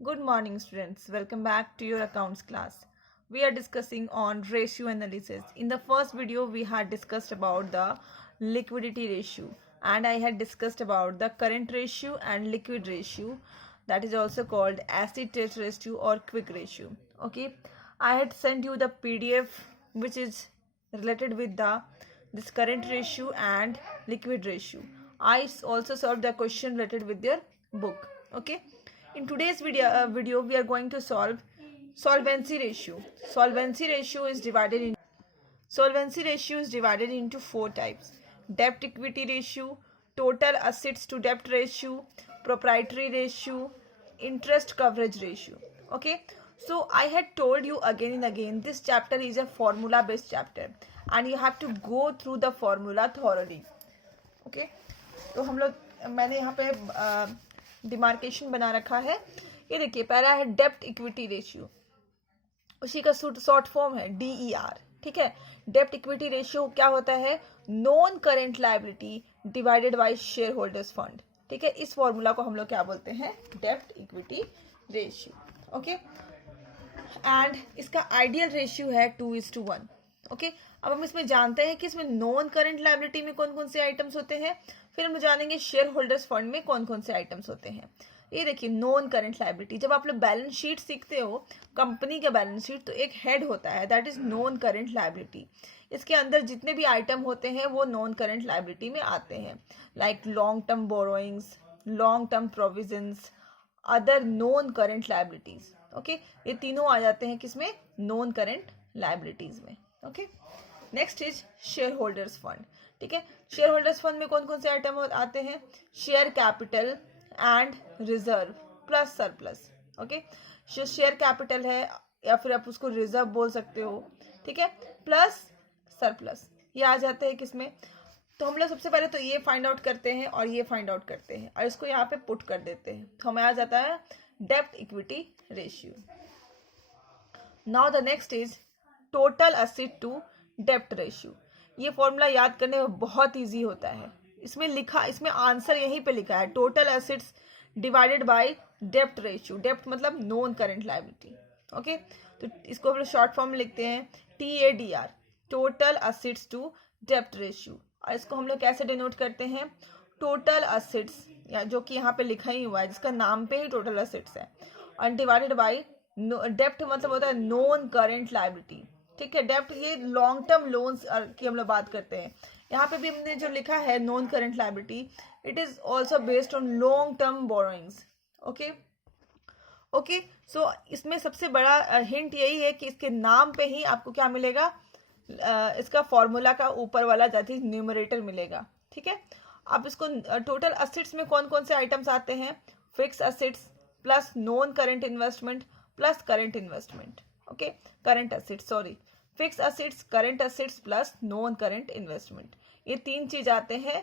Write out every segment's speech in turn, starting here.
Good morning students, welcome back to your accounts class. We are discussing on ratio analysis. In the first video we had discussed about the liquidity ratio and I had discussed about the current ratio and liquid ratio, that is also called acid test ratio or quick ratio. Okay, I had sent you the PDF which is related with this current ratio and liquid ratio. I also solved the question related with their book. Okay, in today's video we are going to solve solvency ratio. Solvency ratio is divided into four types: debt equity ratio, total assets to debt ratio, proprietary ratio, interest coverage ratio. Okay, so I had told you again and again, this chapter is a formula based chapter and you have to go through the formula thoroughly. Okay, तो हम लोग मैंने यहाँ पे demarcation बना रखा है. ये देखिए, पहला है डेप्ट इक्विटी रेशियो, उसी का शॉर्ट फॉर्म है DER. ठीक है, डेप्ट इक्विटी रेशियो क्या होता है? Non current liability divided by share holders fund. ठीक है, इस फॉर्मूला को हम लोग क्या बोलते हैं? डेप्ट इक्विटी रेशियो. ओके, एंड इसका आइडियल रेशियो है 2:1. ओके, अब हम इसमें जानते हैं कि इसमें नॉन करेंट लायबिलिटी में कौन कौन से आइटम्स होते हैं, फिर हम जानेंगे शेयर होल्डर्स फंड में कौन कौन से आइटम्स होते हैं. ये देखिए, नॉन करेंट लायबिलिटी, जब आप लोग बैलेंस शीट सीखते हो, कंपनी का बैलेंस शीट, तो एक हेड होता है that is non current liability. इसके अंदर जितने भी आइटम होते हैं वो नॉन करेंट लायबिलिटी में आते हैं, like long term borrowings, long term provisions, other non current liabilities. Okay, ये तीनों आ जाते हैं किसमें? नॉन करेंट लायबिलिटीज में. Okay, next is share holders fund. ठीक है, शेयर होल्डर्स फंड में कौन कौन से आइटम आते हैं? Share capital and reserve plus surplus. Okay, share capital है या फिर आप उसको रिजर्व बोल सकते हो. ठीक है, प्लस सरप्लस, ये आ जाते हैं किसमें? तो हम लोग सबसे पहले तो ये फाइंड आउट करते हैं और ये फाइंड आउट करते हैं और इसको यहाँ पे पुट कर देते हैं, तो हमें आ जाता है डेप्ट equity ratio. Now the next is total asset to डेप्ट रेशियो. ये फॉर्मूला याद करने में बहुत इजी होता है. इसमें आंसर यहीं पे लिखा है, टोटल एसेट्स डिवाइडेड बाय डेप्ट रेशियो. डेप्ट मतलब नॉन करेंट लायबिलिटी. ओके, तो इसको हम लोग शॉर्ट फॉर्म में लिखते हैं TADR, टोटल एसेट्स टू डेप्ट रेशियो. और इसको हम लोग कैसे डिनोट करते हैं? टोटल एसेट्स, या जो कि यहाँ पे लिखा ही हुआ है, जिसका नाम पे ही टोटल एसेट्स है, और डिवाइडेड बाय डेप्ट मतलब होता है नॉन करेंट लायबिलिटी. ठीक है, डेप्ट ये लॉन्ग टर्म लोन्स की हम लोग बात करते हैं. यहाँ पे भी हमने जो लिखा है non current liability, it is also based on long term borrowings. Okay okay, so इसमें सबसे बड़ा हिंट यही है कि इसके नाम पे ही आपको क्या मिलेगा? इसका फॉर्मूला का ऊपर वाला जाती न्यूमरेटर मिलेगा. ठीक है, अब इसको टोटल असेट्स में कौन कौन से आइटम्स आते हैं? Fix assets plus non current investment plus current investment. Okay, current assets, sorry, fix assets, current assets plus non current investment, ये तीन चीज आते हैं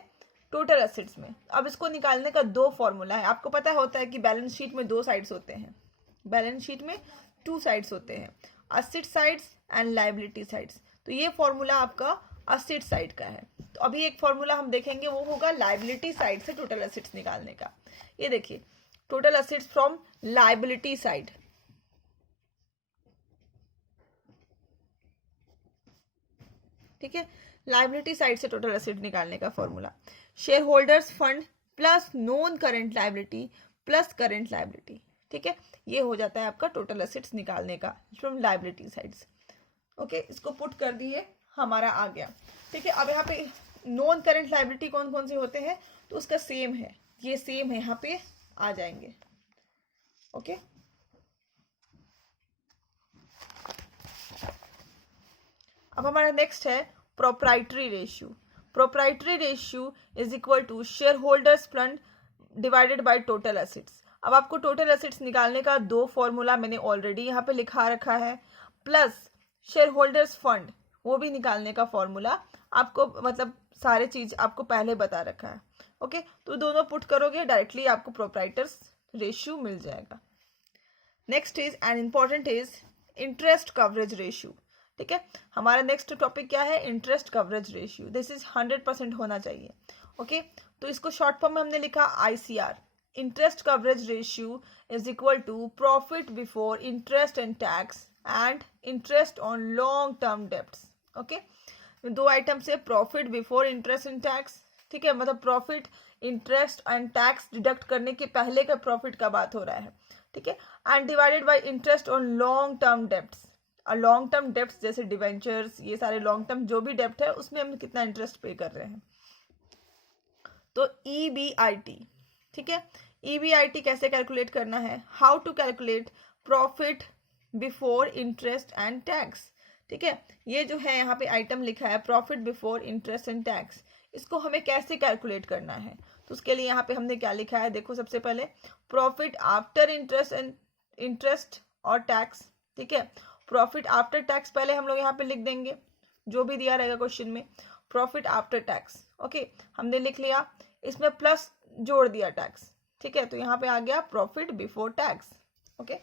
टोटल असेट्स में. अब इसको निकालने का दो फॉर्मूला है. आपको पता होता है कि बैलेंस शीट में दो साइड्स होते हैं, बैलेंस शीट में टू साइड्स होते हैं, asset sides and liability sides. तो ये फॉर्मूला आपका असेट साइड का है. तो अभी एक फॉर्मूला हम देखेंगे, वो होगा लायबिलिटी साइड से टोटल असेट्स निकालने का. ये देखिए, total assets from liability side. ठीक है, लायबिलिटी साइड से टोटल एसेट निकालने का formula, share holders fund plus non current liability plus current liability. ठीक है, ये हो जाता है आपका टोटल एसेट्स निकालने का फ्रॉम लायबिलिटी साइड्स. ओके, इसको पुट कर दिए, हमारा आ गया. ठीक है, अब यहाँ पे नॉन करंट लायबिलिटी कौन कौन से होते हैं? तो उसका सेम है, ये सेम है, यहाँ पे आ जाएंगे. ओके, अब हमारा नेक्स्ट है proprietary ratio. Proprietary ratio is equal to share holders fund divided by total assets. अब आपको टोटल एसेट्स निकालने का दो फॉर्मूला मैंने ऑलरेडी यहाँ पे लिखा रखा है, प्लस शेयर होल्डर्स फंड, वो भी निकालने का फॉर्मूला आपको, मतलब सारे चीज आपको पहले बता रखा है. ओके, तो दोनों पुट करोगे डायरेक्टली आपको प्रोप्राइटर्स रेशियो मिल जाएगा. Next is and important is interest coverage ratio. ठीक है, हमारा नेक्स्ट टॉपिक क्या है? Interest coverage ratio. This is 100% होना चाहिए. ओके, तो इसको शॉर्ट फॉर्म में हमने लिखा ICR, interest coverage ratio is equal to profit before interest and tax and interest on long term debts. Okay, दो आइटम्स है, profit before interest and tax, ठीक है, मतलब profit interest and tax deduct करने के पहले का प्रॉफिट का बात हो रहा है, ठीक है, and divided by interest on long term debts. और लॉन्ग टर्म डेब्ट्स जैसे डिवेंचर्स, ये सारे लॉन्ग टर्म जो भी डेब्ट है उसमें हम कितना इंटरेस्ट पे कर रहे हैं। तो EBIT, ठीक है, EBIT कैसे कैलकुलेट करना है, how to calculate profit before interest and tax, ठीक है, ये जो है यहाँ पे आइटम लिखा है profit before interest and tax, इसको हमें कैसे कैलकुलेट करना है। तो उसके लिए यहाँ पे हमने क्या लिखा है, देखो सबसे पहले प्रॉफिट आफ्टर इंटरेस्ट और टैक्स, ठीक है, प्रॉफिट आफ्टर टैक्स पहले हम लोग यहाँ पे लिख देंगे जो भी दिया रहेगा क्वेश्चन में, प्रॉफिट आफ्टर टैक्स। ओके, हमने लिख लिया, इसमें प्लस जोड़ दिया टैक्स, ठीक है, तो यहाँ पे आ गया प्रॉफिट बिफोर टैक्स। ओके,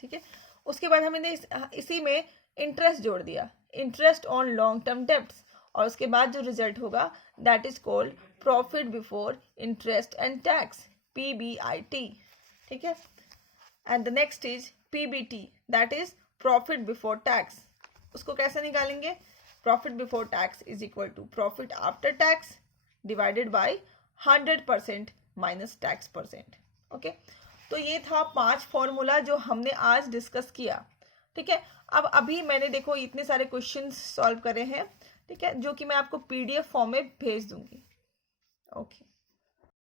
ठीक है, उसके बाद हमने इसी में इंटरेस्ट जोड़ दिया, interest on long term debts, और उसके बाद जो रिजल्ट होगा that is called profit before interest and tax, PBIT, ठीक है, and the next is PBT, that is profit before tax. उसको कैसे निकालेंगे, profit before tax is equal to profit after tax divided by 100% minus tax percent. Okay, तो ये था 5 formula जो हमने आज डिस्कस किया, ठीक है। अब अभी मैंने देखो इतने सारे क्वेश्चंस सॉल्व करे हैं, ठीक है, जो कि मैं आपको PDF फॉर्म में भेज दूंगी। ओके।